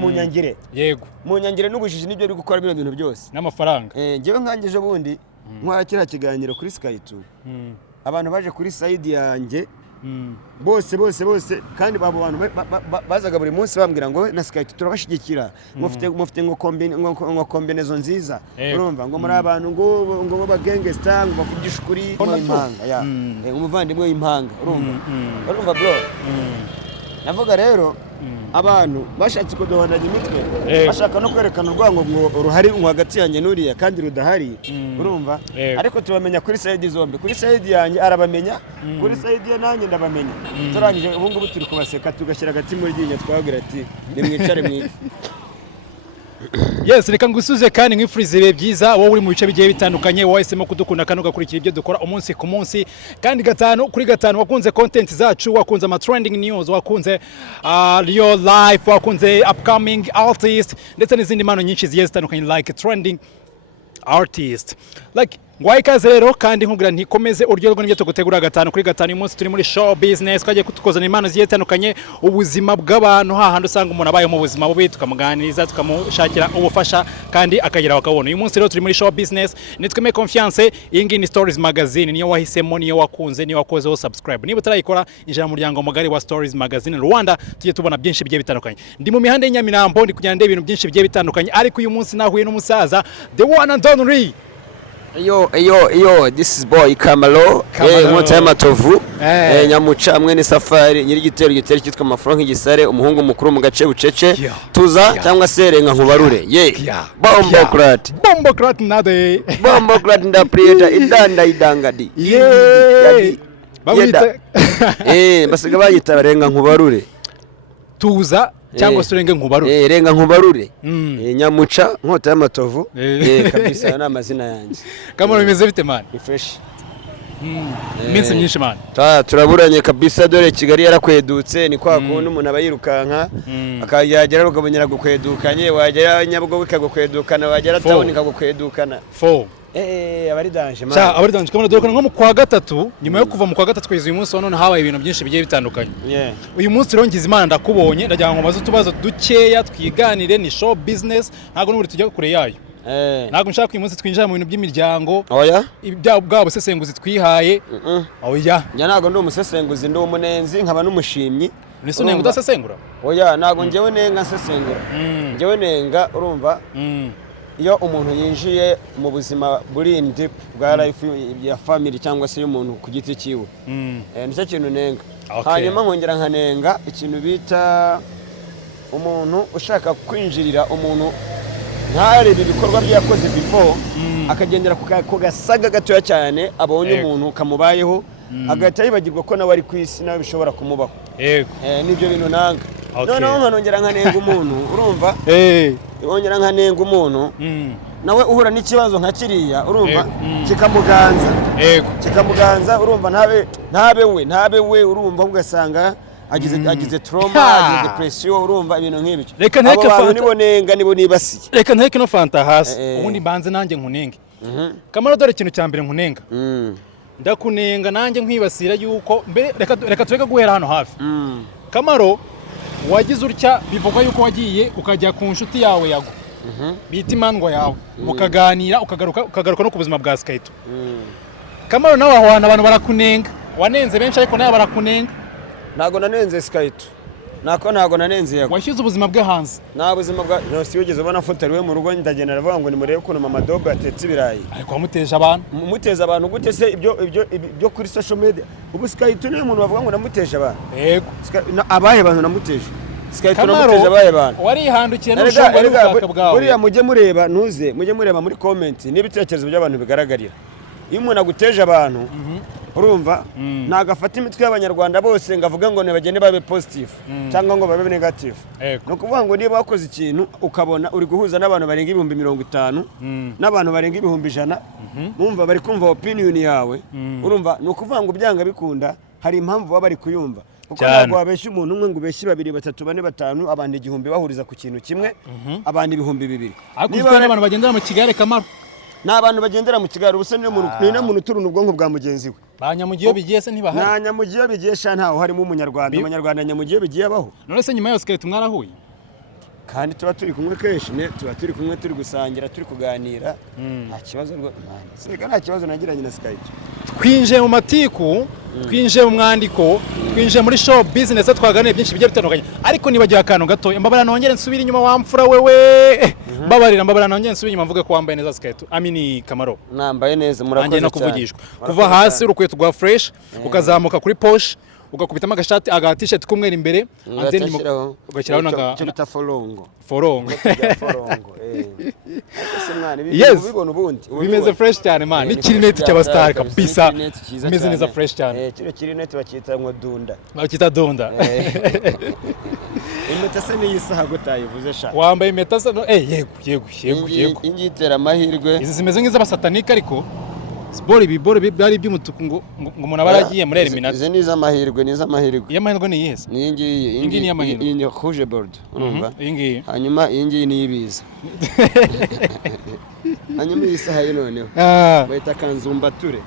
Munyangire yego Munyangire n'ubujiji nibyo ari gukora bino bintu byose n'amafaranga ngewe nkangije bundi nkwarakira kiganiro kuri Sky 2 abantu baje kuri side yanjye bose kandi babo bantu bazaga buri munsi bambwira ngo na Sky 2 turabashigikira mufite ngo kombinezo nziza urumva ngo muri abantu ngo ba gangster ngo bavugisha kuri impanga ya umuvandimwe w'impanga urumva bro navuga rero abantu bashatse kudohana imitwe bashaka no kwerekana urwango ngo ruhari hagati yanjye n'uriya kandi rudahari urumva ariko tubamenya kuri side zombi kuri side yanjye arabamenya kuri side ye nanjye ndabamenya turangije ubu ngubu turi kubaseka tugashyira agati muri ryinyo twabwira ati nimwicare mwiza. Yes, reka ngusuze kandi nk'ifurize ibihe byiza wowe uri mu bice bigiye bitandukanye wahisemo kudukunda kandi ugakurikira ibyo dukora umunsi ku munsi kandi gatanu kuri gatanu wakunze content zacu wakunze ama trending news wakunze real life wakunze upcoming artist ndetse n'izindi mpano nyinshi zigiye zitandukanye like trending artist like ngwaye ikaze rero kandi nkubwira ntikomeze uryoherwa n'ibyo tugutegura gatanu kuri gatanu uyu munsi turi muri show business twagiye kutukozana impano zigiye zitandukanye ubuzima bw'abantu hahandi usanga umuntu abaye mu buzima bubi tukamuganiriza tukamushakira ubufasha kandi akagira bakabona. Uyu munsi rero turi muri show business nitweme confiance iyi ngiyi ni Stories Magazine niyo wahisemo niyo wakunze niyo wakozeho subscribe niba utarayikora injira mu muryango mugari wa Stories Magazine Rwanda tujye tubona byinshi bigiye bitandukanye. Ndi mu mihanda y'Nyamirambo ndi kugenda ibintu byinshi bigiye bitandukanye ariko uyu munsi nahuye n'umusaza the one and only Yo, this is boy Kamalo. Nkota y'amatovu. Nyamuca mwene Safari nyiri gitero cyitwa Amafaranga nk'igisare umuhungu mukuru mu gace bucece tuza cyangwa se renga nkubarure. Bombocrat nade. Bombocrat ndaprieta idangadi. Basiga bayita renga nkubarure. Tuza cyangwa se urenge nkubarure renga nkubarure Nyamuca nkota y'amatovu kabisa na amazina yanjye. Kamaro bimeze bite man? Ni fresh minsi myinshi man. Turaburanye kabisa dore Kigali yarakwedutse ni kwa kuntu umuntu abayirukanka akayagera rugabonyera gukwedukanye wagera Nyabugogo ikagukwedukana wagera Town ikagukwedukana abari danje man. Abari danje kamara dore nko mu kwa gatatu nyuma yo kuva mu kwa gatatu kwiza uyu munsi none habaye ibintu byinshi bigiye bitandukanye. Uyu munsi rongize Imana ndakubonye ndagira ngo maze tubazo dukeya twiganire ni show business ntago n'uri tujya kure yayo. Ntago nshaka uyu munsi twinjira mu bintu by'imiryango bwabo sesenguzi twihaye oya njya ntago ndi umusesenguzi ndi umunenzi nkaba n'umushimyi. Nise nenga udasesengura oya ntago njyewe nenga nsesengura njyewe nenga urumva iyo umuntu yinjiye mu buzima burindi bwa life ya family cyangwa se y'umuntu ku giti cyiwe nicyo kintu nenga. Hanyuma nkongera nkanenga ikintu bita umuntu ushaka kwinjirira umuntu ntarebe ibikorwa byakoze before akagendera ku gasaga gatoya cyane abonye umuntu kamubayeho agahita yibagirwa ko nawe ari ku isi nawe bishobora kumubaho. Nibyo bintu nanga noneho nkanongera nkanenga umuntu urumva yongera nkanenga umuntu nawe uhura n'ikibazo nka kiriya urumva kikamuganza urumva ntabe we urumva ugasanga agize trauma agize depression urumva ibintu nk'ibyo. Reka nteke fanta nibonenga nibo nibasiye reka nteke no fanta hasi ubundi banze nanjye nkunenge Kamaro dore ikintu cya mbere nkunenga ndakunenga nanjye nkwibasira yuko mbere reka tureka guhera hano hafi Kamaro wagize urya bivugwa yuko wagiye ukajya ku nshuti yawe yago bita imandwa yawe mukaganira ukagaruka no ku buzima bwa Sky 2 Kamaro nawe aho abantu barakunenga wanenze benshi ariko nawe barakunenga. Ntago nanenze Sky 2 ntago nanenze yago washyize ubuzima bwe hanze nta buzima bwa nose wigeze ubona foto we mu rugo ndagenda aravuga ngo ni murebe ukuntu mama dogo atetse ibirayi ariko wamuteje abantu muteza abantu gute se ibyo kuri social media ubu Sky 2 ni umuntu bavuga ngo namuteje abantu yego abahe bantu namuteje Sky 2 namuteje abahe bantu warihandukiye n'ushobora n'ubutaka bwawe buriya mujye mureba ntuze mujye mureba muri comment n'ibitekerezo by'abantu bigaragarira iyo umuntu aguteje abantu urumva nagafata imitwe y'abanyarwanda bose ngavuga ngo nibagende babe positive cyangwa ngo babe negative. No kuvuga ngo niba wakoze ikintu ukabona uri guhuza n'abantu barenga 50,000 n'abantu barenga 100,000 mumva bari kumva opinion yawe urumva no kuvuga ngo byanga bikunda hari impamvu baba bari kuyumva kuko ntabwo wabeshya umuntu umwe ngo ubeshye 2 3 4 5 abandi 1000 bahuriza ku kintu kimwe abandi 2,000 niba abantu bagendera mu Kigali Kamaro n'abantu bagendera mu Kigali ubuse ni muntu turuna ubwonko bwa mugenzi we banyamugiye bigiye se ntibahari nanyamugiye bigiye sha ntaho harimo umunyarwanda Nyamugire bigiye abaho none se nyuma yose kare tumwarahuye kandi tuba turi kumwe kenshi tuba turi kumwe turi gusangira turi kuganira nta kibazo nta kibazo nagiranye na Skype. Twinjiye mu matiku, twinjiye mu mwandiko, twinjiye muri show business, twaganiriye byinshi bigiye bitandukanye, ariko nibagiye akantu gato. Mbabara nongere nsubira inyuma wamfura wewe. Mbabara nongere nsubira inyuma mvuge ko wambaye neza Skype. Amini Kamaro. Nambaye neza murakoze no kuvugishwa. Kuva hasi urukweto rwa fresh, ukazamuka kuri Porsche, ugakubitamo agashati t-shirt kumwera imbere, ugashyiraho naga forongo. Yes, bimeze fresh cyane man, n'ikirineti cy'abastar kabisa, bimeze neza fresh cyane. Kino kirineti bakita ngo dunda. Bakita dunda. Impeta se ni isaha gutayivuze sha. Wambaye impeta se yego. Ingitera amahirwe. Izi zimeze nk'iz'abasatanika ariko boro byari iby'umutuku ngo umuntu abaragiye muri eliminati. Izi ni iz'amahirwe, ni iz'amahirwe. Iya mahirwe ni yihese. Ni iyi ni amahirwe. Iyi ni rouge board, urumva? Iyi. Hanyuma iyi ni ibiza. Hanyuma iyi saha ye noneho. Bayita kanzumbature.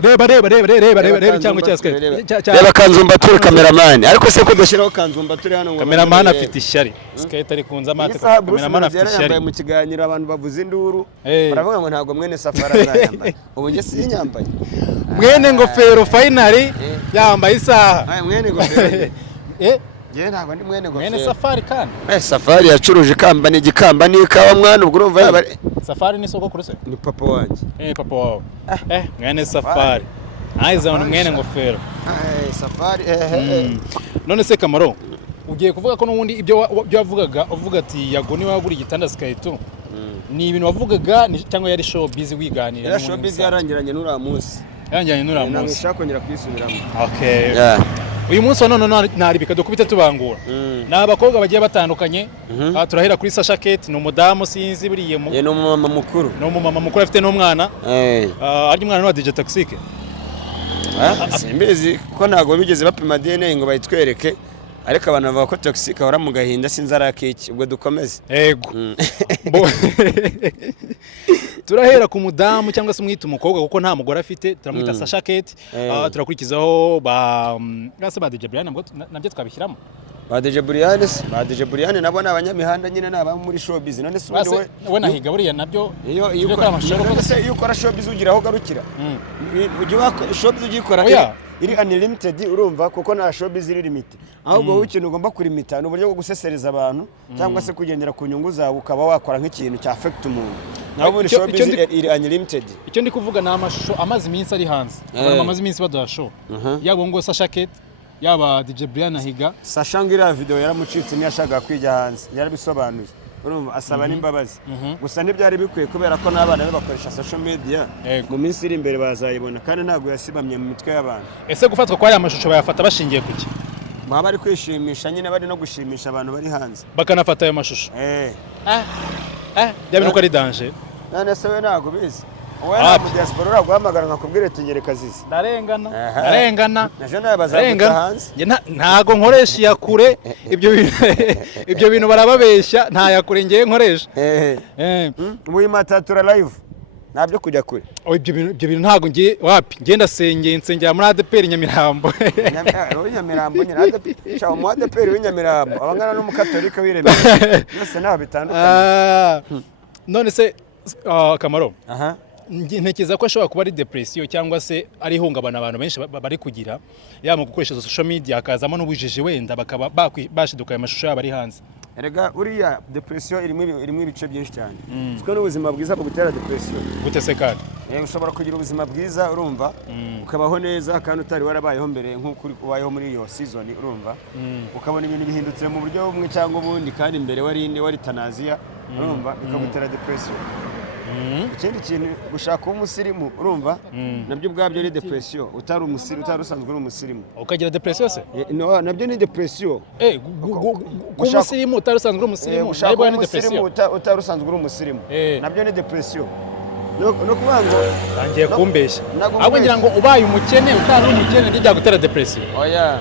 Reba cyangwa cyaswe. Reba kanzumbature cameraman. Ariko se ko dashiraho kanzumbature hano ngo cameraman afite ishyari. Skate ari kunza amata cameraman afite ishyari. Mu kiganiro abantu bavuze induru. Baravuga ngo ntago mwene Safari azayambaye. Ubu nge si nyambaye. Mwene ngofero finally yambaye isaha. Mwene ngofero. Je ntago ndi mwene ngofero. Mwene Safari kandi. Safari yacuruje kamba n'igikamba n'ikawa mwana ubwo urumva yaba Safari ni soko kuruse. Ni papa wanje. Papa wawe. Mwene Safari. Aiza mwene ngofero. Safari None se Kamaro, ugiye kuvuga ko n'ubundi ibyo wavugaga uvuga ati yago ni wagura igitanda Skype. Ni ibintu wavugaga cyangwa yari show busy wiganira? Yari show busy yarangiranye n'ura munsi. Nashaka kongera kwisubiramo. Okay. Uyu munsi none naribika dukubita tubangura. N'abakobwa bagiye batandukanye. Turahera kuri Sasha Kate, ni umudamu sinzi buriye mu. Ye no mama mukuru. No mama mukuru afite n'umwana. Ari umwana wa DJ Toxic. Simbizi ko ntago bigeze bapima DNA ngo bayitwereke. Ariko abantu bavuga ko Toxic ahora mu gahinda sinzarakiki ubwo dukomeze. Yego. Turahera ku mudamu cyangwa se umwita umukobwa kuko nta mugore afite, turamwita Sasha Kate. Turakurikizaho ngase ba DJ Brian nabyo twabishyiramo. Ba DJ Brian nabo n'abanyamihanda nyine n'aba muri showbiz. None se we nahiga buriya nabyo iyo ukora showbiz ugira aho garukira. Ujya showbiz ugikora iri unlimited urumva kuko na showbiz iri limited. Ahubwo wowe ikintu ugomba kurimita n'uburyo bwo gusesereza abantu cyangwa se kugendera ku nyungu zawe ukaba wakora nk'ikintu cya affect umuntu. Naho muri showbiz iri unlimited. Icyo ndi kuvuga na amashusho amazi iminsi ari hanze. Amazi iminsi baduha show. Yabo ngo Sasha Kate yaba DJ Brian ahiga. Sasha ngira video yaramucitse ntiyashaka kwijya hanze. Yarabisobanuye. Urumva asaba n'imbabazi. Gusa ntibyari bikwiye kubera ko n'abana be bakoresha social media mu minsi iri imbere bazayibona kandi ntago yasibamye mu mitwe y'abantu. Ese gufatwa kwa aya mashusho bayafata bashingiye kuki? Baba bari kwishimisha nyine bari no gushimisha abantu bari hanze. Bakanafata ayo mashusho. Byabino ko ari danger. None se we ntago bizi. Oya mu diaspora uraguhamagara nkakubwire tunyereka zizi. Ndarengana. Naje nabazaguta hanze. Ntago nkoresha ya kure ibyo bintu barababeshya nta ya kure ngiye nkoresha. Mu imatatura live. Nabyo kujya kure. Ibyo bintu ntago ngiye wapi ngenda nsengera muri ADPR Nyamirambo. Nyamirambo nyine ADPR mu ADPR w'Inyamirambo abangana n'umukatolika wiremeye. Yose naho bitandukanye. None se Kamaro. Ntekereza ko ashobora kuba ari depression cyangwa se ari ihungabana abantu benshi bari kugira yaba gukoresha social media akazamo n'ubujiji wenda bakaba bashiduka amashusho yabo ari hanze. Erega uriya depression irimo ibice byinshi cyane. Twe n'ubuzima bwiza bwo gutera depression. Gute se kandi? Ushobora kugira ubuzima bw'iza urumva ukabaho neza kandi utari warabayeho mbere nk'uko ubayeho muri iyo season urumva ukabona ibintu bihindutse mu buryo bumwe cyangwa ubundi kandi mbere wari tanaziya urumva bikagutera depression. Ikindi kintu gushaka umusirimu urumva nabyo ubwabyo ni depression utari usanzwe uri umusirimu ukagira depression se nabyo ni depression umusirimu utari usanzwe uri umusirimu nabyo ni depression utari usanzwe uri umusirimu nabyo ni depression no kuvuga ngo tangiye kumbeshya ahubwo ngira ngo ubaye umukene utari umukene nijya gutera depression oya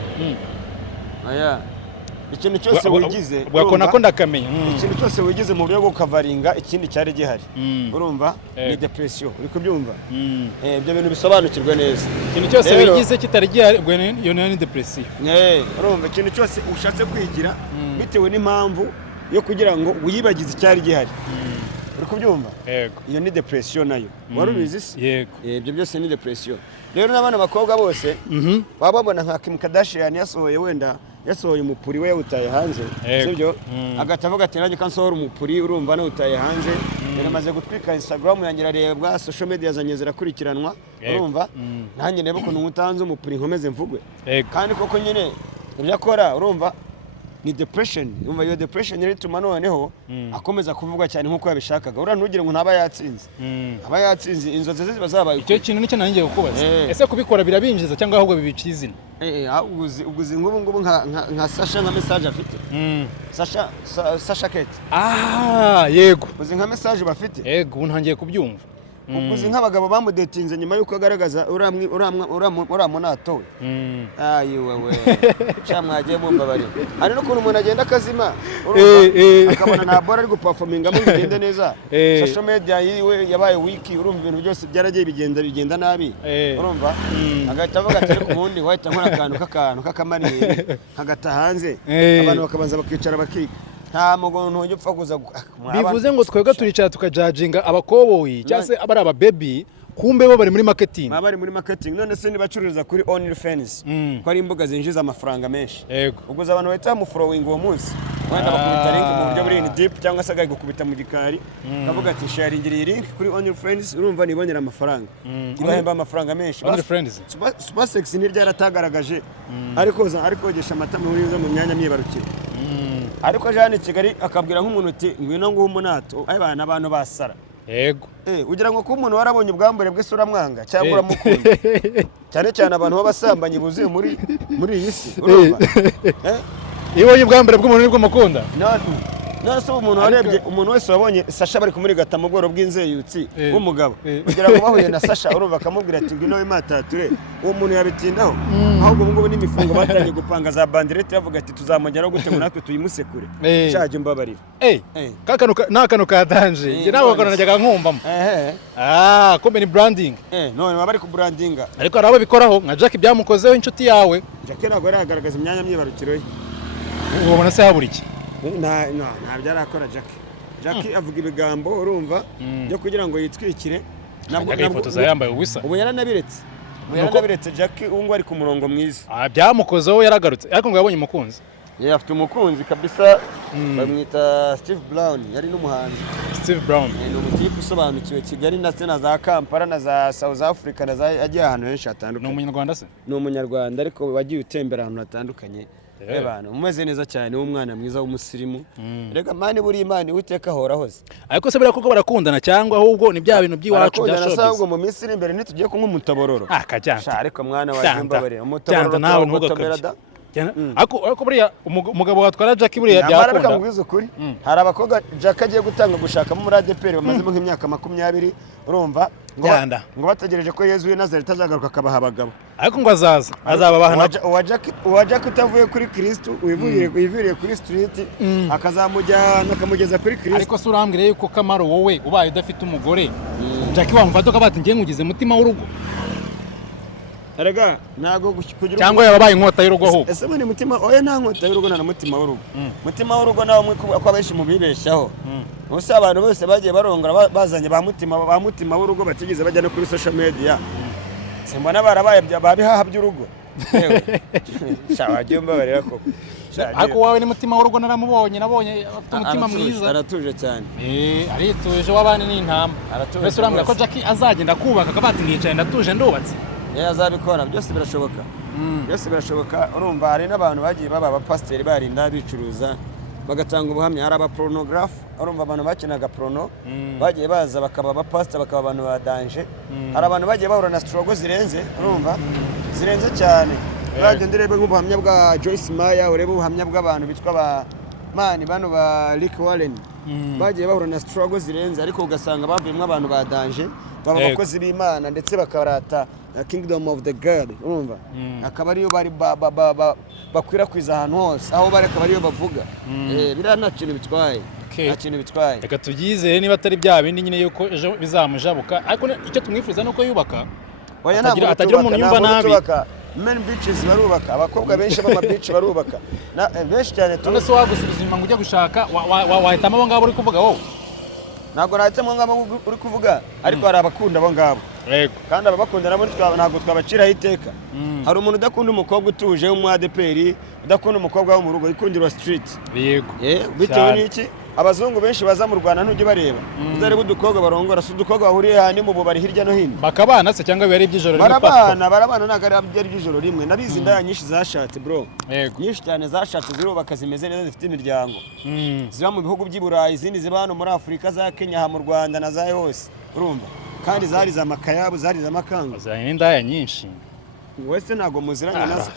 ikintu cyose wigize bwakona ko ndakamenya ikintu cyose wigize mu buryo bwo kavaringa ikindi cyari gihari urumva ni depression uri kubyumva ibyo bintu bisobanukirwe neza ikintu cyose wigize kitari gihari ubwo iyo ni depression urumva ikintu cyose ushatse kwigira bitewe n'impamvu yo kugira ngo wiyibagize icyari gihari uri kubyumva iyo ni depression nayo wari ubizi se yego ibyo byose ni depression rero n'abana bakobwa bose baba babona nka Kim Kardashian yasohoye umupuri we yawutaye hanze sibyo agatavuga ati nanjye kansohora umupuri urumva nawutaye hanze yaramaze gutwika Instagram yanjye ararebwa social media zanye zirakurikiranwa urumva nanjye nebe ukuntu ngutanze umupuri nkomeze mvugwe kandi koko nyine ibyo akora urumva ni depression umva iyo depression rero ituma noneho akomeza kuvugwa cyane nkuko yabishakaga ura ntugire ngo ntaba yatsinze aba yatsinze inzozi ze ziba zabaye icyo kintu nicyo nanjye kukubaza ese kubikora birabinjiza cyangwa ahubwo bibica izina uguzi ngubu nka Sasha nka message afite Sasha Kate yego uzi nka message bafite yego ntangiye kubyumva uzi nk'abagabo bamudetinze nyuma yuko agaragaza uramunatowe ayiwewe mwagiye mumbabarira hari n'ukuntu umuntu agenda akazima akabona nta bora ari guperforminga mu bigende neza social media yiwe yabaye wiki urumva ibintu byose byaragiye bigenda nabi urumva agahita avuga ati ku wundi wahita nkora akantu k'akamaniyeri nkagata hanze abantu bakabanza bakicara bakiga nta mugongo ntujya upfa kuza bivuze ngo twebwe turicara tukajajinga abakoboyi cyangwa se abari ababebi kumbe bo bari muri marketing bari muri marketing none se nibacururiza kuri OnlyFans ko ari imbuga zinjiza amafaranga menshi ubwo abantu bahita mu following uwo munsi wenda bakubita link mu buryo buri deep cyangwa se agakubita mu gikari kavuga ati sharing iyi link kuri OnlyFans urumva nibonera amafaranga ibahemba amafaranga menshi OnlyFans super sexy ni ryaratangaragaje ariko ogesha amata muri zo mu myanya myibarukiro ariko jane Kigali akabwira nk'umuntu uti ngwino nguwo umunato abana abantu basara yego ugira ngo ko umuntu warabonye ubwambure bwe sura mwanga cyangwa uramukunda cyane abantu b'abasambanyi buzuye muri iyi si urumva ibonye ubwambure bw'umuntu nibwo mukunda none se umuntu warebye umuntu wese wabonye Sasha bari kumurigata mu bworo bw'inzeyutsi w'umugabo kugira ngo bahuye na Sasha urumva akamubwira ati ngwino w'imatature uwo muntu yabitindaho ahubwo ngubu n'imifungo batangiye gupanga za banderete yavuga ati tuzamugeraho gute ngo natwe tuyimusekure cyaje mbabarira nakano kadanje nge nawe bakana najyaga nkumvamo kumbe ni branding none baba bari ku brandinga ariko hari abo bikoraho nka Jack byamukozeho inshuti yawe Jack ntabwo yaragaragaza imyanya myibarukiro ye ubona se habura iki ntabyo arakora Jack avuga ibigambo urumva byo kugira ngo yitwikire nabwo yifotoza yambaye ubusa ubu yaranabiretse Jack ubu ari ku murongo mwiza byamukozeho yaragarutse ariko ngo yabonye umukunzi afite umukunzi kabisa bamwita Steve Brown yari n'umuhanzi Steve Brown ni umutipe usobanukiwe Kigali ndetse na za Kampala na za South Africa na za agiye ahantu henshi hatandukanye ni umunyarwanda se ni umunyarwanda ariko wagiye utembera ahantu hatandukanye abantu umeze neza cyane w'umwana mwiza w'umusirimu rega mani buri imana witeka horahoze ariko se birakoko barakundana cyangwa ahubwo ni bya bintu by'iwacu bya showbiz ahubwo mu minsi iri imbere ntitugiye kunywa umutabororo kajyanta ariko mwana waje mbabarira umutabororo nawe ntugakamira ariko buriya umugabo watwara Jack buriya byakunda bakamubwiza ukuri hari abakobwa Jack agiye gutanga gushakamo muri ADPR bamazemo nk'imyaka 20 urumva ngo bategereje ko Yezu Nazareth azagaruka akabaha abagabo ariko ngo azababahana uwa Jack utavuye kuri Kristo wiviriye kuri street akazamujyana akamugeza kuri Kristo ariko se urambwire yuko Kamaro wowe ubaye udafite umugore Jack wamufata ukabati ngiye nkugize mutima w'urugo Erega nago kugira cyangwa yababaye inkota y'urugo ahubwo ese ni mutima oya nta nkota y'urugo na mutima w'urugo mutima w'urugo nawo mwe ko abenshi mu bibeshaho bose abantu bose bagiye barongora bazanye ba mutima w'urugo batigeze bajya no kuri social media simbona barabaye babihaha by'urugo shawagiye mbabarira ko ariko wawe ni mutima w'urugo naramubonye nabonye afite umutima mwiza aratuje cyane arituje w'abana n'intama mbese urambwira ko Jack azagenda kubaka akabati nicaye ndatuje ndubatse azabikora byose birashoboka urumva hari n'abantu bagiye baba abapasiteri barinda bicuruza bagatanga ubuhamya hari abapornographe urumva abantu bakinaga porno bagiye baza bakaba abapasiteri bakaba abantu badanje hari abantu bagiye bahura na struggle zirenze urumva zirenze cyane urajya ndirebe nk'ubuhamya bwa Joyce Meyer urebe ubuhamya bw'abantu bitwa ba mani bano ba Rick Warren bagiye bahura na struggle zirenze ariko ugasanga bavuyemo abantu badanje baba abakozi b'Imana ndetse bakarata kingdom of the God urumva akaba ariyo bari bakwirakwiza ahantu hose aho bari akaba ariyo bavuga biriya nta kintu bitwaye nta kintu bitwaye. Reka tubyizere niba atari bya bindi nyine yuko ejo bizamujabuka ariko icyo tumwifuza nuko yubaka atagira umuntu yumva nabi. Men beaches barubaka abakobwa benshi b'ama beach barubaka benshi cyane none se wagusubiza inyuma ngo ujye gushaka wahitamo abo ngabo uri kuvuga wowe? Ntabwo nahitamo ngabo uri kuvuga ariko hari abakunda abo ngabo kandi ababakunda nabo ntabwo twabaciraho iteka. Hari umuntu udakunda umukobwa utuje w'umu ADPR udakunda umukobwa wo mu rugo ikundira street yego bitewe n'iki abazungu benshi baza mu Rwanda ntujye bareba uzareba udukobwa barongora si udukobwa bahuriye handi mu bubari hirya no hino bakabana se cyangwa bari iby'ijoro rimwe barabana ntabwo ari iby'ijoro rimwe. Nabizi indaya nyinshi zashatse bro nyinshi cyane zashatse zirubaka zimeze neza zifite imiryango ziba mu bihugu by'i Burayi izindi ziba hano muri Afurika za Kenya mu Rwanda na za hose urumva kandi zari za makayabu zari za makango zari indaya nyinshi wese ntago muziranye nazo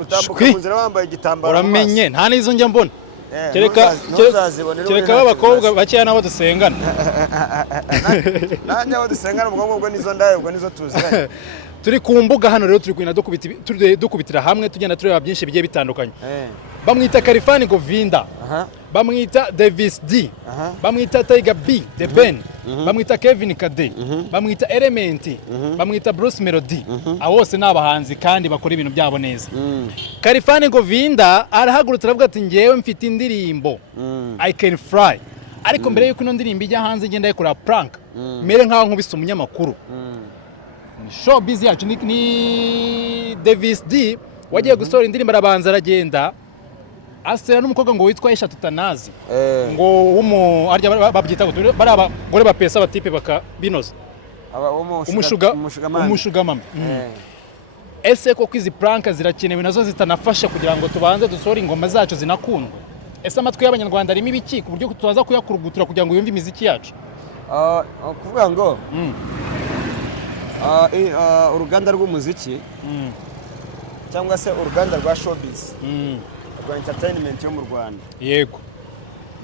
utambuka mu nzira wambaye igitambaro uramenye nta n'izo njya mbona kereka b'abakobwa bakeya nabo dusengana nanjye abo dusengana ubwo nizo ndaye ubwo nizo tuziranye. Turi ku mbuga hano rero turi kugenda dukubitira hamwe tugenda tureba byinshi bigiye bitandukanye. Bamwita Khalfan Govinda, bamwita Davis D, bamwita Tiger B, The Ben, bamwita Kevin Kade, bamwita Element, bamwita Bruce Melody. Abo bose ni abahanzi kandi bakora ibintu byabo neza. Khalfan Govinda arahagurutse aravuga ati ngewe mfite indirimbo I Can Fly. Ariko mbere yuko ino ndirimbo ijya hanze igenda yikora prank. Mere nkaho nkubise umunyamakuru. Showbiz yacu ni Davis D wagiye gusohora indirimbo arabanza aragenda asera n'umukobwa ngo witwa Aisha Tutanazi ngo arya babyita bari abagore bapesa abatipe bakabinoza umushuga mama. Ese koko izi prank zirakenewe nazo zitanafasha kugira ngo tubanze dusohore ingoma zacu zinakundwe? Ese amatwi y'abanyarwanda arimo ibiki ku buryo tuzaza kuyakurugutura kugira ngo yumve imiziki yacu? Kuvuga ngo uruganda rw'umuziki cyangwa se uruganda rwa showbiz rwa entertainment yo mu Rwanda yego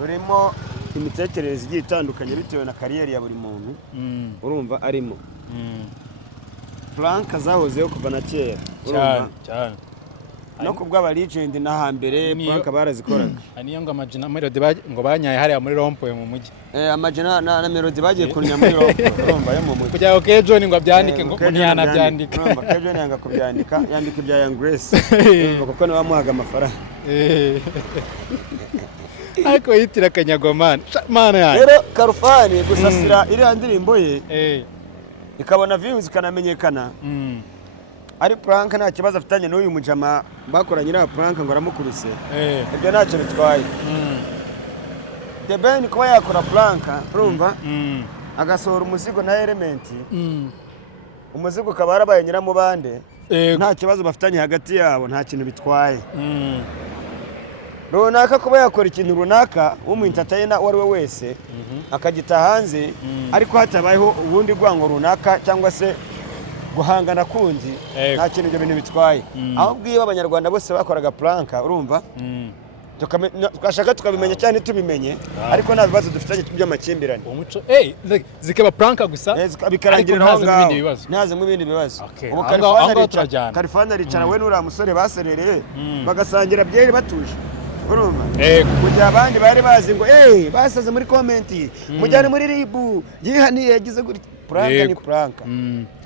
rurimo imitekerereze igiye itandukanye bitewe na kariyeri ya buri muntu urumva arimo. Frank zahozeho kuva na kera cyane no kubw'aba legend na hambere Frank barazikoraga. Aniyo ngo Amagina Melody ngo banyaye hariya muri Rompoye mu mujyi Amagina na Melody bagiye kunya muri Rompoye urumva yo mu mujyi kugira ngo John ngo abyandike ngo ntiyana byandika urumva John yanga kubyandika yandika ibya Young Grace kuko niwe wamuhaga amafaranga ariko yitira Kanyagomana mana yawe. Rero Khalfan gusasira iriya ndirimbo ye ikabona views ikanamenyekana ari prank nta kibazo afitanye n'uyu mujama bakoranye iriya prank ngo aramukubise ibyo ntacyo bitwaye. The Ben kuba yakora prank urumva agasohora umuzigo na Element umuzigo ukaba yarabaye nyiramubande nta kibazo bafitanye hagati yabo nta kintu bitwaye. Runaka kuba yakora ikintu runaka w'umu entertainer uwo ari we wese akagita hanze ariko hatabayeho ubundi rwango runaka cyangwa se guhangana kundi nta kintu ibyo bintu bitwaye. Aho bwiye abanyarwanda bose bakoraga prank urumva tukashaka tukabimenya cyane tubimenye ariko nta bibazo dufitanye by'amakimbirane umuco zikaba prank gusa bikarangira aho ngaho ntazemo ibindi bibazo. Ubu Khalfan aricara we n'uriya musore baserereye bagasangira byeri batuje urumva kugira abandi bari bazi ngo basaze muri comment mujyane muri ribu yihaniye yagize gutya prank ni prank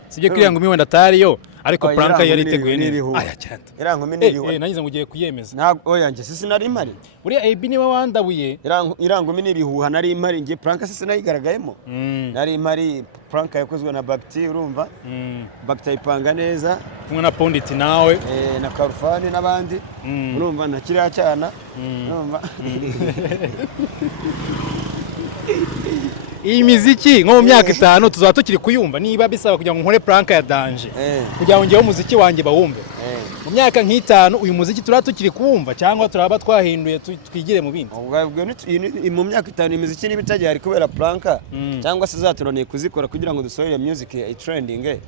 sije kwira ngo miwenda tariyo ariko prank yari iteguye neza aya cyanta irankumi n'iriho nagize ngo ugiye kuyemeza ntabwo oyanjye sisi nari impari uri AB niwe wandabuye irankumi n'ibihuha nari impari ngiye prank sisi nayigaragayemo nari impari prank yakozwe na Bakti urumva Bakti ayipanga neza kumwe na Pondit nawe na Khalfan n'abandi urumva na kiriya cyana urumva iyi miziki nko mu myaka 5 tuzaba tukiri kuyumva niba bisaba kugira ngo nkore prank ya danje kugira ngo ngewe umuziki wanjye bawumve mu myaka nk'itanu uyu muziki tukiri kuwumva cyangwa turaba twahinduye twigire mu bindi? Mu myaka 5 imiziki niba itagihari kubera planka cyangwa se zaturaniye kuzikora kugira ngo dusohore music trending,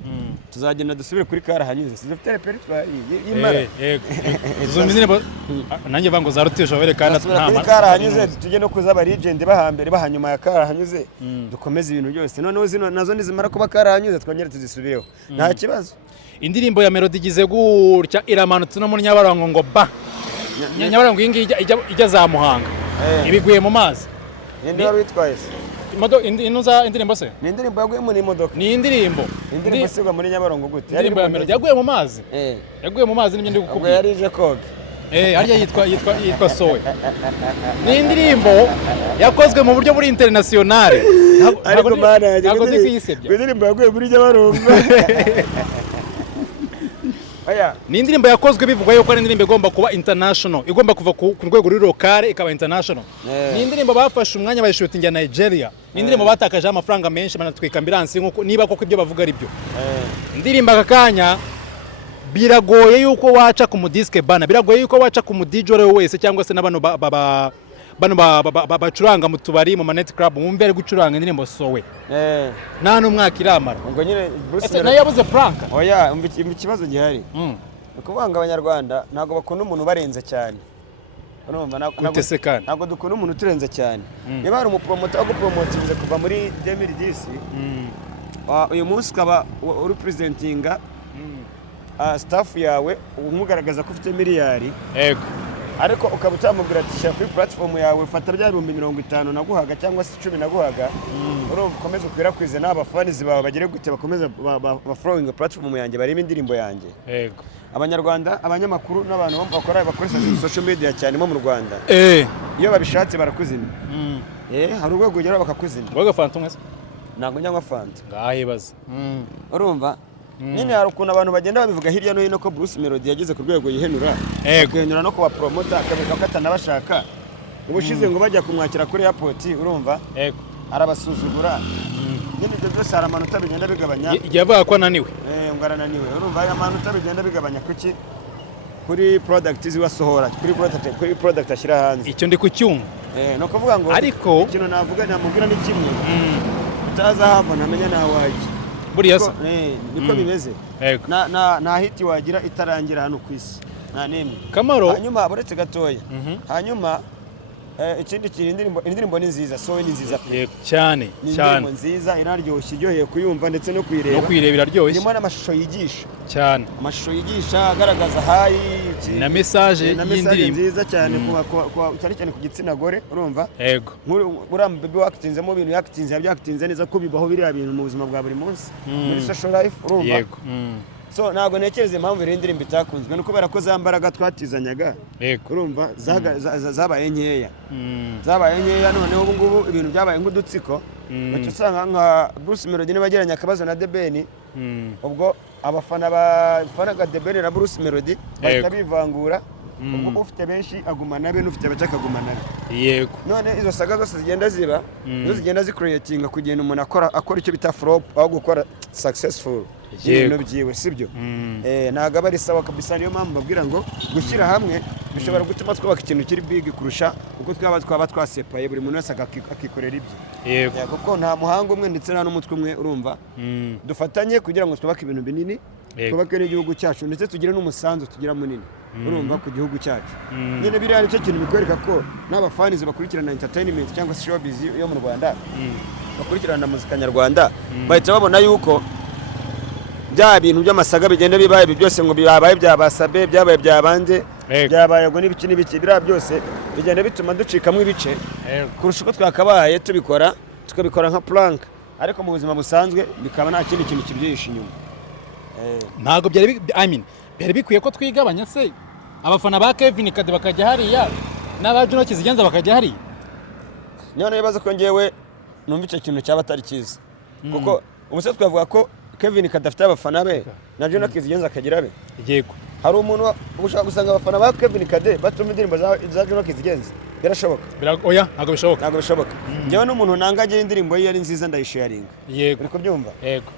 tuzagenda dusubire kuri karahanyuze, dufite repertoire y'imara. Izo ndirimbo nanjye vango za rutisha werekana nta karahanyuze, tujye no kuza aba legend bahambere bahanyuma ya karahanyuze, dukomeze ibintu byose. Noneho zino nazo nizimara kuba karahanyuze twongere tuzisubireho, nta kibazo. Indirimbo ya Melody igize gutya iramanutse no muri Nyabarongo ngo ba Nyabarongo ingi ijya za Muhanga ibiguye mu mazi. Ninde wari witwaye se? Inuza indirimbo se? Ni indirimbo yaguye mu imodoka. Ni indirimbo sigwa muri Nyabarongo gute? Indirimbo ya Melody yaguye mu mazi. Yaguye mu mazi n'ibyo ndi gukubwira. Yari ije koga. Harya yitwa Sowe. Ni indirimbo yakozwe mu buryo buri international. Ntabwo ndi kuyisebya. Indirimbo yaguye muri Nyabarongo. Ni indirimbo yakozwe bivugwa yuko ari indirimbo igomba kuba international, igomba kuva ku rwego ruri locale ikaba international. Ni indirimbo bafashe umwanya bayishutinga Nigeria. Ni indirimbo batakaje amafaranga menshi banatwika ambilansi nkuko niba koko ibyo bavuga ari byo. Indirimbo akakanya biragoye yuko waca ku mudiske bana, biragoye yuko waca ku mudj wese cyangwa se n'abano bacuranga mu tubari mu manet club wumve ari gucuranga indirimbo Sowe. Nta n'umwaka iramara. Ubwo nyine Bruce nayo yabuze Franka. Oya ikibazo gihari. Ukuvanga abanyarwanda ntago bakunda umuntu barenze cyane. Urumva ntago dukunda umuntu turenze cyane. Niba hari umupromoter wo gupromotinze kuva muri 2010 uyu munsi kaba uri presentinga staff yawe umugaragaza ko ufite miliyari. Yego. Ariko ukaba utamubwira ati shaka kuri platform yawe fata bya 50 naguhaga cyangwa se 10 naguhaga, urumva ukomeze ukwirakwize n'abafanizi bawe bagire gute bakomeza following platform yanjye barimo indirimbo yanjye. Yego. Abanyarwanda abanyamakuru n'abantu bakoresha social media cyane mu Rwanda iyo babishatse barakuzina. Hari urwego ugera bakakuzina. Woga Fanta umwe se? Ntago nyangwa Fanta. Ngahibaza. Urumva nyine hari ukuntu abantu bagenda babivuga hirya no hino ko Bruce Melody yageze ku rwego yihenura, akahenura no kuba promoter akabika ko atanabashaka. Ubushize ngo bajya kumwakira kuri airport, urumva arabasuzugura. Nyine ibyo byose hari amanota bigenda bigabanya. Yavuga ko ananiwe. Ngo arananiwe. Urumva aya amanota bigenda bigabanya kuki kuri product ziwasohora, kuri product ashyira hanze. Icyo ndi kucyumva. No kuvuga ngo ariko ikintu navuga namubwira ni kimwe. Utaza hava ntamenya nawe waje. Buriya se niko bimeze. Na hiti wagira itarangira hano ku isi. Nta nemwe. Kamaro. Hanyuma buretse gatoya. Hanyuma ikindi indirimbo ni nziza, Sowe ni nziza cyane. Indirimbo nziza iraryoshye, iryoheye kuyumva ndetse no kwireba. No kwirebera ryoshye. Irimo n'amashusho yigisha. Cyane. Amashusho yigisha agaragaza hayi na message y'indirimbo nziza cyane cyane ku gitsina gore, urumva? Yego. Uriya baby wakitinzemo ibintu yakitinze yabyakitinze neza ko bibaho biriya bintu mu buzima bwa buri munsi muri social life, urumva? Yego. So ntabwo nekereza impamvu rero indirimbo itakunzwe no kubera ko za mbaraga twatizanyaga, urumva zabaye nkeya. Zabaye nkeya noneho ubu ngubu ibintu byabaye nk'udutsiko. Bacyo usanga nka Bruce Melody nibageranya akabazo na The Ben, ubwo abafana bafanaga The Ben na Bruce Melody bahita bivangura. Ubwo ufite benshi agumana be n'ufite bake akagumana be. Yego. None izo saga zose zigenda ziba zo zigenda zicreatinga kugenda umuntu akora icyo bita flop aho gukora successful. Ibintu byiwe sibyo. Ntago bari sawa kabisa, niyo mpamvu babwira ngo gushyira hamwe bishobora gutuma twubaka ikintu kiri big kurusha uko twaba twasepaye buri muntu wese akikorera ibye. Yego. Kuko nta muhanga umwe ndetse nta n'umutwe umwe, urumva? Dufatanye kugira ngo twubake ibintu binini, twubake n'igihugu cyacu ndetse tugire n'umusanzu tugira munini, urumva, ku gihugu cyacu. Nyine biriya nicyo kintu bikwereka ko n'abafanizi bakurikirana entertainment cyangwa se showbiz yo mu Rwanda bakurikirana muzika nyarwanda bahita babona yuko bya bintu by'amasaga bigenda bibaye byose ngo byabaye byabasabe byabaye byabanje byabaye ngo n'ibiki biriya byose bigenda bituma ducikamwe ibice kurusha uko twakabaye tukabikora nka plank, ariko mu buzima busanzwe bikaba nta kindi kintu kibyihishe inyuma. Ntago byari bikwiye ko twigabanya se abafana ba Kevin Kade bakajya hariya n'aba Juno Kizigenza bakajya hariya. None bibaza ko ngewe numva icyo kintu cyaba atari cyiza, kuko ubuse twavuga ko Kevin Kade afite abafana be na Juno Kizigenza akagira be. Yego. Hari umuntu ushaka gusanga abafana ba Kevin Kade batuma indirimbo za Juno Kizigenza birashoboka? Oya, ntago bishoboka. Ntago bishoboka. Ngewe n'umuntu nangaje indirimbo ye ari nziza ndayisharinga. Yego. Uri kubyumva? Yego.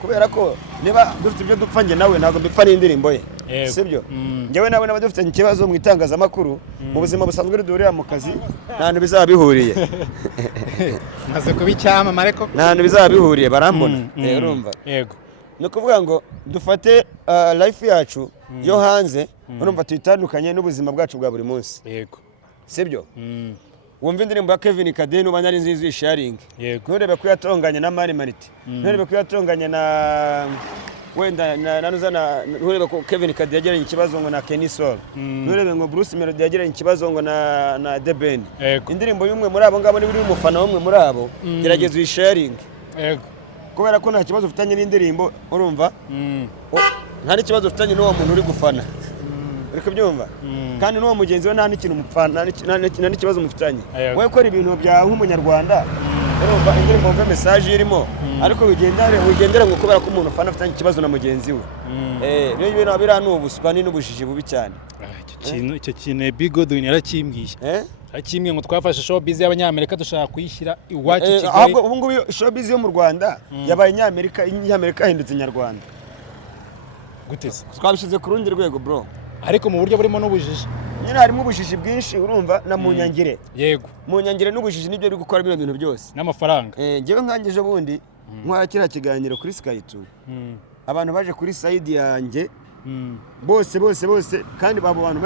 Kubera ko niba dufite ibyo dupfa nge nawe ntago mbipfa n'indirimbo ye. sibyo njyewe nawe n'abadufitanye ikibazo mu itangazamakuru mu buzima busanzwe duhurira mu kazi nta hantu bizaba bihuriye maze kuba icyamamare koko nta hantu bizaba bihuriye barambona urumva yego ni ukuvuga ngo dufate life yacu yo hanze urumva tuyitandukanye n'ubuzima bwacu bwa buri munsi yego sibyo wumva indirimbo ya Kevin Kade nuba ari nziza sharing yego nturebe ko yatonganye na Mani Mariti nturebe ko yatonganye na wenda nturebe ko Kevin Kade yagiranye ikibazo ngo na Kenny Soul nturebe ngo Bruce Melody yagiranye ikibazo ngo na The Ben indirimbo y'umwe muri abo ngabo ni buri umufana w'umwe muri abo gerageza sharing yego kubera ko nta kibazo ufitanye n'indirimbo urumva nta n'ikibazo ufitanye n'uwo muntu uri gufana uri kubyumva kandi n'uwo mugenzi we nta n'ikintu mupfana nta n'ikibazo mufitanye wowe ukora ibintu byawe nk'umunyarwanda urumva indirimbo mve message irimo ariko wigendera ngo kubera ko umuntu ufana afitanye ikibazo na mugenzi we rero ibintu biriya ni ubuswa n'ubujiji bubi cyane icyo kintu Big Godwin yarakimbwiye akimwe ngo twafashe showbiz y'abanyamerika dushaka kuyishyira iwacu Kigali ahubwo ubu ngubu showbiz yo mu Rwanda yabaye inyamerika ahindutse inyarwanda gute se twabishyize ku rundi rwego bro ariko mu buryo burimo n'ubujiji nyine harimo ubujiji bwinshi urumva na mu nyangire yego mu nyangire n'ubujiji nibyo biri gukora bino bintu byose n'amafaranga njyewe nkangije bundi nkora kiriya kiganiro kuri Sky 2 abantu baje kuri side yanjye bose kandi babo bantu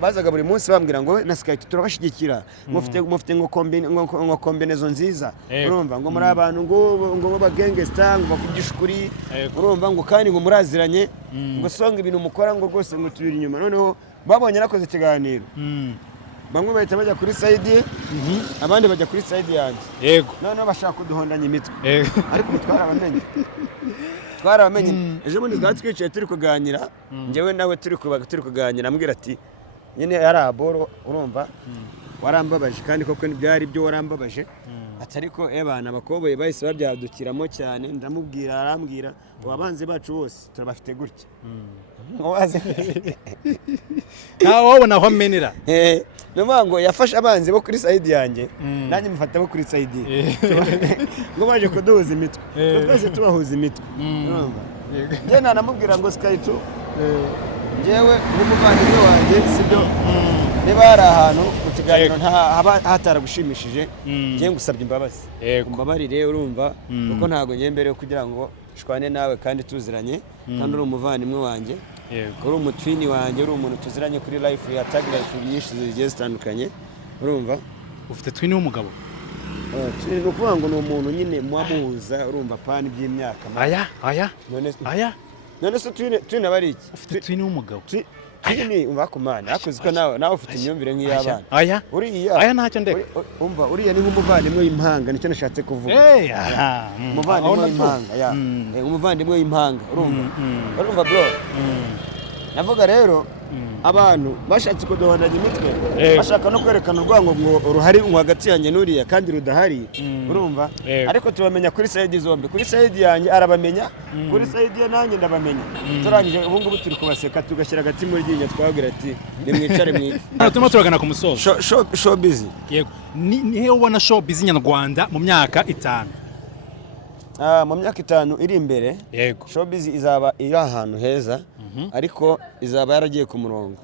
bazaga buri munsi bambwira ngo na Sky turabashigikira mufite ngo kombinezo nziza urumva ngo muri abantu ngo ba gangster ngo bavugisha ukuri urumva ngo kandi ngo muraziranye ngo songa ibintu mukora ngo rwose ngo tubiri inyuma noneho babonye nakoze ikiganiro bamwe bahita bajya kuri side abandi bajya kuri side yanjye yego noneho bashaka kuduhondanya imitwe ariko twarabamenye ejo bundi twari twicaye turi kuganira njyewe nawe turi kuganira ambwira ati nyine yari aboro urumva warambabaje kandi koko byari byo warambabaje ati ariko bana abakoboye bahise babyadukiramo cyane ndamubwira arambwira ababanzi bacu bose turabafite gutya wowe naho amenera nuvuga ngo yafashe abanzi bo kuri side yanjye nanjye mufata bo kuri side ngo baje kuduhuza imitwe twese tubahuza imitwe njye nanamubwira ngo Sky 2 njyewe n'umuvandimwe wanjye sibyo niba hari ahantu ku kiganiro haba hataragushimishije njye ngusabye imbabazi umbabarire urumva kuko ntabwo njye mbere kugira ngo shwane nawe kandi tuziranye kandi uri umuvandimwe wanjye uri umutwini wanjye uri umuntu tuziranye kuri life ya tag life nyinshi zigiye zitandukanye urumva ufite twini w'umugabo ni ukuvuga ngo ni umuntu nyine muhuza urumva pani by'imyaka aya none se twini aba ari iki ufite twini w'umugabo twini umvakumana akuzi ko nawe ufite imyumvire nk'iy'abana aya ntacyo ndeka umva uriya ni nk'umuvandimwe w'impanga nicyo nashatse kuvuga umuvandimwe w'impanga umuvandimwe w'impanga urumva bro navuga rero abantu bashatse kuduhondanya imitwe bashaka no kwerekana urwango ngo ruhari hagati yanjye n'uriya kandi rudahari urumva ariko tubamenya kuri side zombi kuri side yanjye arabamenya kuri side ye nanjye ndabamenya turangije ubu ngubu turi kubaseka tugashyira agati muri ryinyo twabwira ati nimwicare mwige turimo turagana ku musozo showbiz yego nihe ubona showbiz nyarwanda mu myaka 5 mu myaka 5 iri imbere showbiz izaba iri ahantu heza ariko izaba yaragiye ku murongo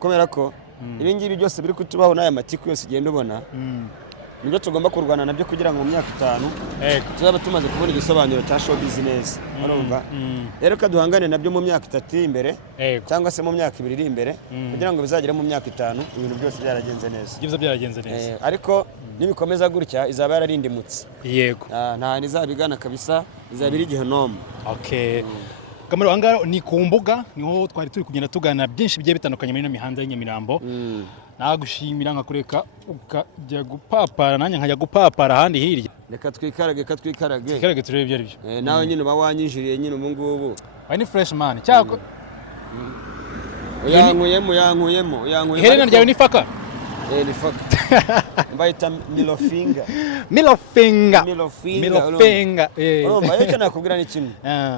kubera ko ibi ngibi byose biri kutubaho n'aya matiku yose ugenda ubona nibyo tugomba kurwana nabyo kugira ngo mu myaka 5 tuzaba tumaze kubona igisobanuro cya showbiz neza urumva rero ko duhangane nabyo mu myaka 3 iri imbere cyangwa se mu myaka 2 iri imbere kugira ngo bizagere mu myaka 5 ibintu byose byaragenze neza ariko nibikomeza gutya izaba yararindimutse yego nta nizabigana kabisa izaba iri gihenoma kamaro angaro ni ku mbuga niho twari turi kugenda tugana byinshi bigiye bitandukanye muri no mihanda y'Nyamirambo nagushimira nkakureka ukajya gupapara nanjye nkajya gupapara ahandi hirya reka twikarage turebe ibyo ari byo nawe nyine uba wanyinjiriye nyine ubu ngubu we ni fresh man cyako yankuyemo iherena ryawe ni faka ni faka mbayita milofinga urumva icyo nakubwira ni kimwe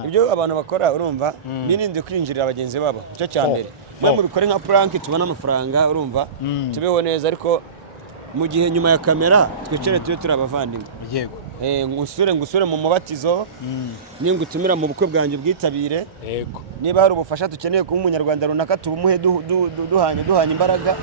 ibyo abantu bakora urumva birinde kwinjirira abagenzi babo icyo cya mbere mwe mubikore nka prank tubona amafaranga urumva tubeho neza ariko mu gihe nyuma ya kamera twicare tube turi abavandimwe yego ngusure mu mubatizo ningutumira mu bukwe bwanjye bwitabire yego niba hari ubufasha dukeneye kuba umunyarwanda runaka tubumuhe duhanye imbaraga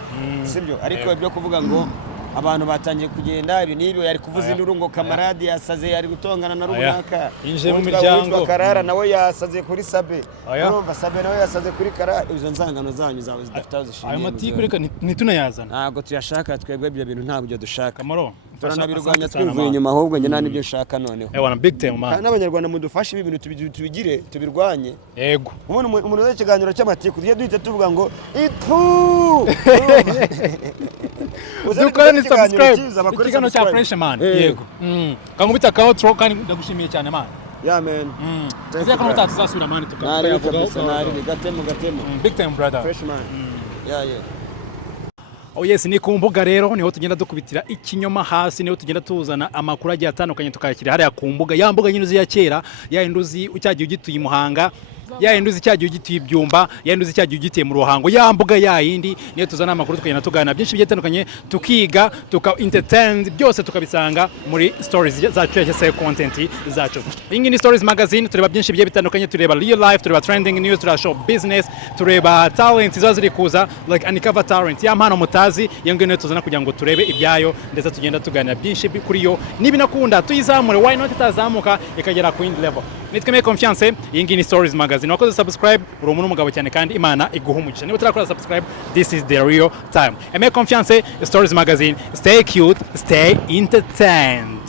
sibyo ariko ibyo kuvuga ngo abantu batangiye kugenda ibi nibi yari kuvuza induru ngo kamaradi yasaze yari gutongana na runaka inje mu miryango Karara nawe yasaze kuri Sabe urumva Sabe nawe yasaze kuri Karara izo nzangano zanyu zawe zidafite aho zishingiye ayo matiku reka nitunayazana ntabwo tuyashaka twebwe ibyo bintu ntabyo dushaka Kamaro turanabirwanya twivuye inyuma ahubwo njye nta n'ibyo nshaka noneho wana big time man kandi n'abanyarwanda mudufashe ibi bintu tubigire tubirwanye yego umuntu wese ikiganiro cy'amatiku tujye duhita tuvuga ngo ipu dukora ni subscribe ikiganiro cya freshman yego kangubita ka outro kandi ndagushimiye cyane man man tuzeye ko mutazasubira man tukavuga gatemo big time brother freshman yeah Oh yes, ni ku mbuga rero niho tugenda dukubitira ikinyoma hasi, niho tugenda tuzana amakuru agiye atandukanye tukayakira hariya ku mbuga, ya mbuga nyine ya kera, ya induzi cyagiye ugituye Muhanga, ya induzi cyagiye ugituye Byumba, ya induzi cyagiye ugitiye mu Ruhango, ya mbuga ya yindi niyo tuzana amakuru tukagenda tugana byinshi bigiye bitandukanye, tukiga tuka entertain byose tukabisanga muri stories zacu cyangwa se content zacu. Iyi ni Stories Magazine, tureba byinshi bigiye bitandukanye, tureba real life, tureba trending news, tureba show business, tureba talent zaziri kuza like uncover talent ya mpano mutazi, iyo ngiyo tuzana kugira ngo turebe ibyayo ndetse tugenda tuganira byinshi kuri yo, nibinakunda tuyizamure, why not itazamuka ikagera ku yindi level. Nitwe confiance, iyi ngiyi ni Stories Magazine. Wakoze subscribe, uri umuntu umugabo cyane kandi Imana iguha umugisha. Niba utarakora subscribe, this is the real time. Confiance, Stories Magazine. Stay cute, stay entertained.